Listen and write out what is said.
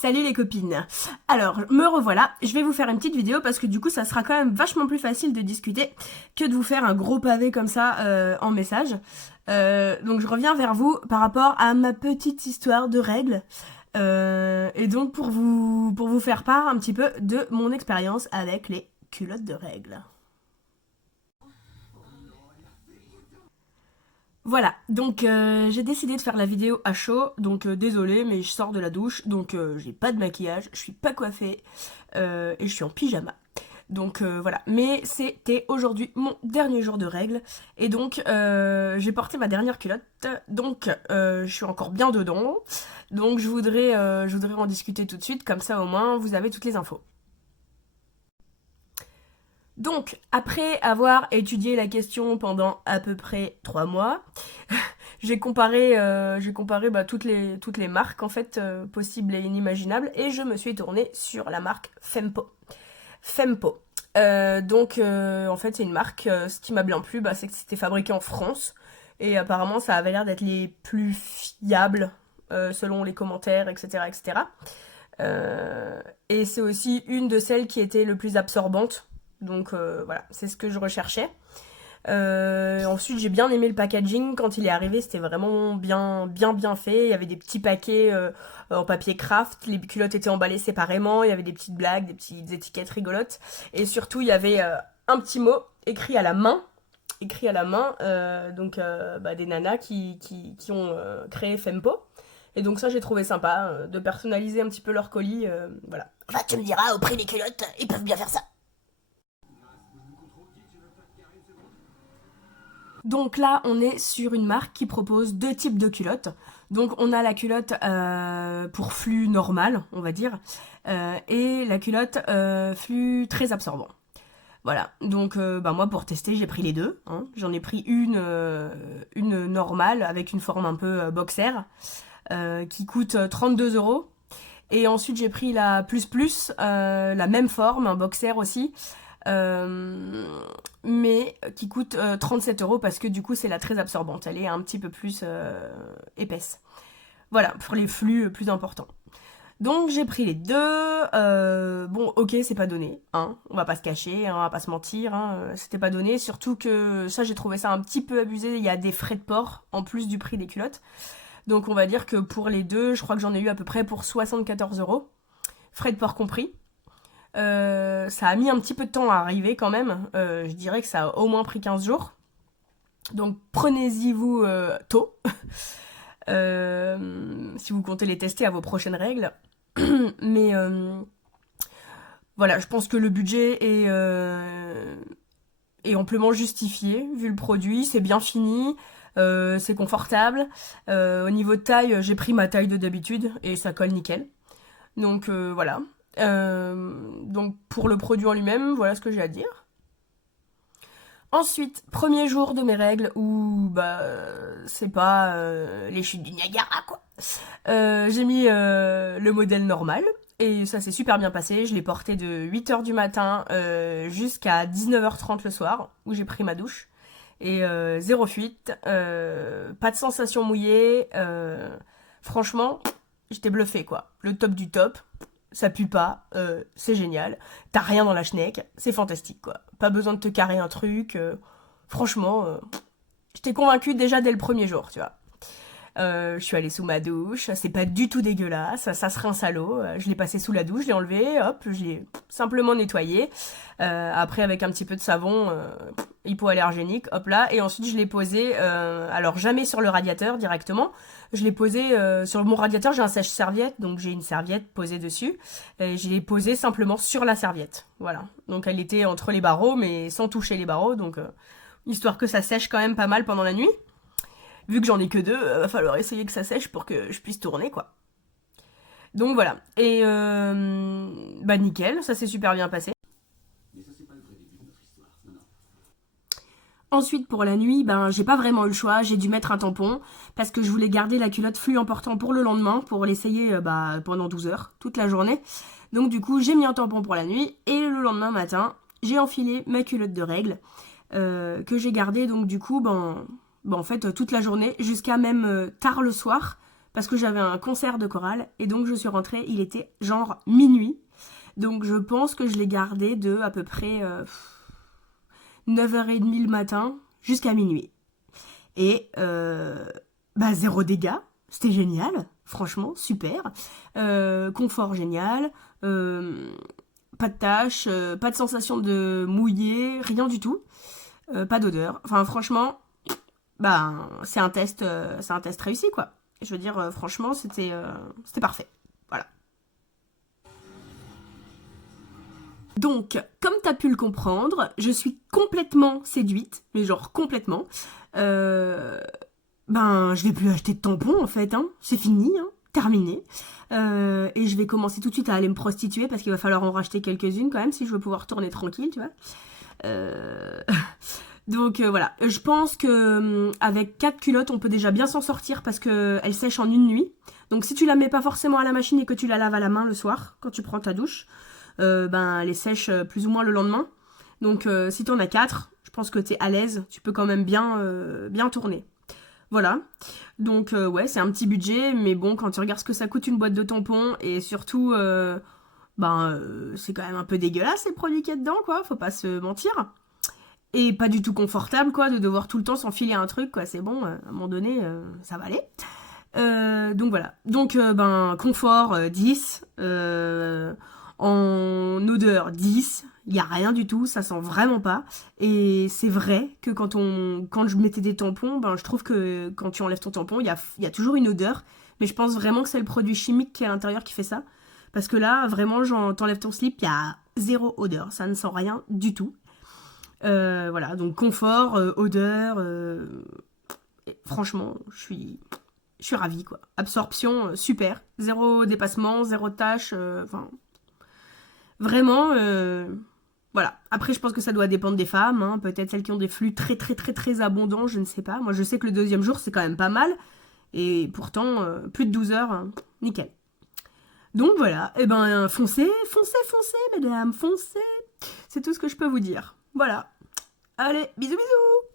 Salut les copines. Alors, me revoilà, je vais vous faire une petite vidéo parce que du coup ça sera quand même vachement plus facile de discuter que de vous faire un gros pavé comme ça en message. Donc je reviens vers vous par rapport à ma petite histoire de règles. Et donc pour vous faire part un petit peu de mon expérience avec les culottes de règles. Voilà, donc j'ai décidé de faire la vidéo à chaud, donc désolée mais je sors de la douche, donc j'ai pas de maquillage, je suis pas coiffée et je suis en pyjama. Donc voilà, mais c'était aujourd'hui mon dernier jour de règles et donc j'ai porté ma dernière culotte, donc je suis encore bien dedans, donc je voudrais en discuter tout de suite, comme ça au moins vous avez toutes les infos. Donc, après avoir étudié la question pendant à peu près 3 mois, j'ai comparé toutes les marques en fait possibles et inimaginables et je me suis tournée sur la marque Fempo. Fempo. En fait c'est une marque, ce qui m'a bien plu c'est que c'était fabriqué en France et apparemment ça avait l'air d'être les plus fiables selon les commentaires etc etc. Et c'est aussi une de celles qui était le plus absorbante donc voilà c'est ce que je recherchais. Ensuite, j'ai bien aimé le packaging quand il est arrivé, c'était vraiment bien fait. Il y avait des petits paquets en papier craft, les culottes étaient emballées séparément, il y avait des petites blagues, des petites étiquettes rigolotes, et surtout il y avait un petit mot écrit à la main, des nanas qui ont créé Fempo. Et donc ça j'ai trouvé sympa de personnaliser un petit peu leur colis, voilà. Enfin, tu me diras, au prix des culottes, ils peuvent bien faire ça. Donc là, on est sur une marque qui propose deux types de culottes. Donc on a la culotte pour flux normal, on va dire, et la culotte flux très absorbant. Voilà, donc moi pour tester j'ai pris les deux, hein. J'en ai pris une normale avec une forme un peu boxer qui coûte 32 €. Et ensuite j'ai pris la plus plus, la même forme, un boxer aussi, mais qui coûte 37 € parce que du coup c'est la très absorbante, elle est un petit peu plus épaisse. Voilà, pour les flux plus importants. Donc j'ai pris les deux, bon ok c'est pas donné, hein, on va pas se cacher, hein, on va pas se mentir, hein, c'était pas donné, surtout que ça j'ai trouvé ça un petit peu abusé, il y a des frais de port en plus du prix des culottes. Donc on va dire que pour les deux, je crois que j'en ai eu à peu près pour 74 €, frais de port compris. Ça a mis un petit peu de temps à arriver quand même, je dirais que ça a au moins pris 15 jours. Donc prenez-y vous tôt, si vous comptez les tester à vos prochaines règles. Mais voilà, je pense que le budget est amplement justifié vu le produit, c'est bien fini, c'est confortable. Au niveau de taille, j'ai pris ma taille de d'habitude et ça colle nickel. Donc voilà. Donc pour le produit en lui-même, voilà ce que j'ai à dire. Ensuite, premier jour de mes règles où c'est pas les chutes du Niagara quoi. J'ai mis le modèle normal et ça s'est super bien passé. Je l'ai porté de 8h du matin jusqu'à 19h30 le soir où j'ai pris ma douche. Et zéro fuite, pas de sensation mouillée. Franchement, j'étais bluffée quoi. Le top du top. Ça pue pas, c'est génial. T'as rien dans la schneck, c'est fantastique quoi. Pas besoin de te carrer un truc. Franchement, j'étais convaincue déjà dès le premier jour, tu vois. Je suis allée sous ma douche, c'est pas du tout dégueulasse, ça se rince à l'eau. Je l'ai passé sous la douche, je l'ai enlevé, hop, je l'ai simplement nettoyé. Après avec un petit peu de savon hypoallergénique, hop là, et ensuite je l'ai posé, alors jamais sur le radiateur directement, je l'ai posé sur mon radiateur, j'ai un sèche-serviette, donc j'ai une serviette posée dessus, et je l'ai posé simplement sur la serviette, voilà. Donc elle était entre les barreaux, mais sans toucher les barreaux, donc histoire que ça sèche quand même pas mal pendant la nuit. Vu que j'en ai que deux, va falloir essayer que ça sèche pour que je puisse tourner, quoi. Donc voilà. Et nickel, ça s'est super bien passé. Ensuite, pour la nuit, j'ai pas vraiment eu le choix, j'ai dû mettre un tampon, parce que je voulais garder la culotte flux important pour le lendemain, pour l'essayer pendant 12 heures, toute la journée. Donc du coup, j'ai mis un tampon pour la nuit, et le lendemain matin, j'ai enfilé ma culotte de règles, que j'ai gardée, donc du coup, en fait, toute la journée, jusqu'à même tard le soir, parce que j'avais un concert de chorale, et donc je suis rentrée, il était genre minuit. Donc je pense que je l'ai gardé de à peu près 9h30 le matin jusqu'à minuit. Et zéro dégâts, c'était génial, franchement, super. Confort génial, pas de taches, pas de sensation de mouillé, rien du tout. Pas d'odeur. Enfin franchement, c'est un test réussi quoi. Je veux dire, franchement, c'était parfait. Voilà. Donc, comme t'as pu le comprendre, je suis complètement séduite, mais genre complètement. Je vais plus acheter de tampons en fait, hein. C'est fini, hein. Terminé. Et je vais commencer tout de suite à aller me prostituer parce qu'il va falloir en racheter quelques-unes quand même si je veux pouvoir tourner tranquille, tu vois. Donc voilà, je pense que avec 4 culottes, on peut déjà bien s'en sortir parce qu'elles sèchent en une nuit. Donc si tu la mets pas forcément à la machine et que tu la laves à la main le soir, quand tu prends ta douche, elle les sèche plus ou moins le lendemain. Donc si t'en as 4, je pense que t'es à l'aise, tu peux quand même bien tourner. Voilà, donc ouais, c'est un petit budget, mais bon, quand tu regardes ce que ça coûte une boîte de tampons, et surtout, c'est quand même un peu dégueulasse les produits qu'il y a dedans, quoi, faut pas se mentir. Et pas du tout confortable, quoi, de devoir tout le temps s'enfiler un truc, quoi, c'est bon, à un moment donné, ça va aller. Donc voilà, donc confort 10, en odeur 10, il n'y a rien du tout, ça sent vraiment pas. Et c'est vrai que quand je mettais des tampons, je trouve que quand tu enlèves ton tampon, il y a toujours une odeur. Mais je pense vraiment que c'est le produit chimique qui est à l'intérieur qui fait ça. Parce que là, vraiment, t'enlèves ton slip, il y a zéro odeur, ça ne sent rien du tout. Voilà, donc confort, odeur, franchement, je suis ravie quoi. Absorption, super. Zéro dépassement, zéro tache, vraiment, voilà. Après, je pense que ça doit dépendre des femmes, hein. Peut-être celles qui ont des flux très très très très abondants, je ne sais pas. Moi, je sais que le deuxième jour, c'est quand même pas mal. Et pourtant, plus de 12 heures, hein, nickel. Donc voilà, et foncez, mesdames, foncez. C'est tout ce que je peux vous dire. Voilà. Allez, bisous bisous.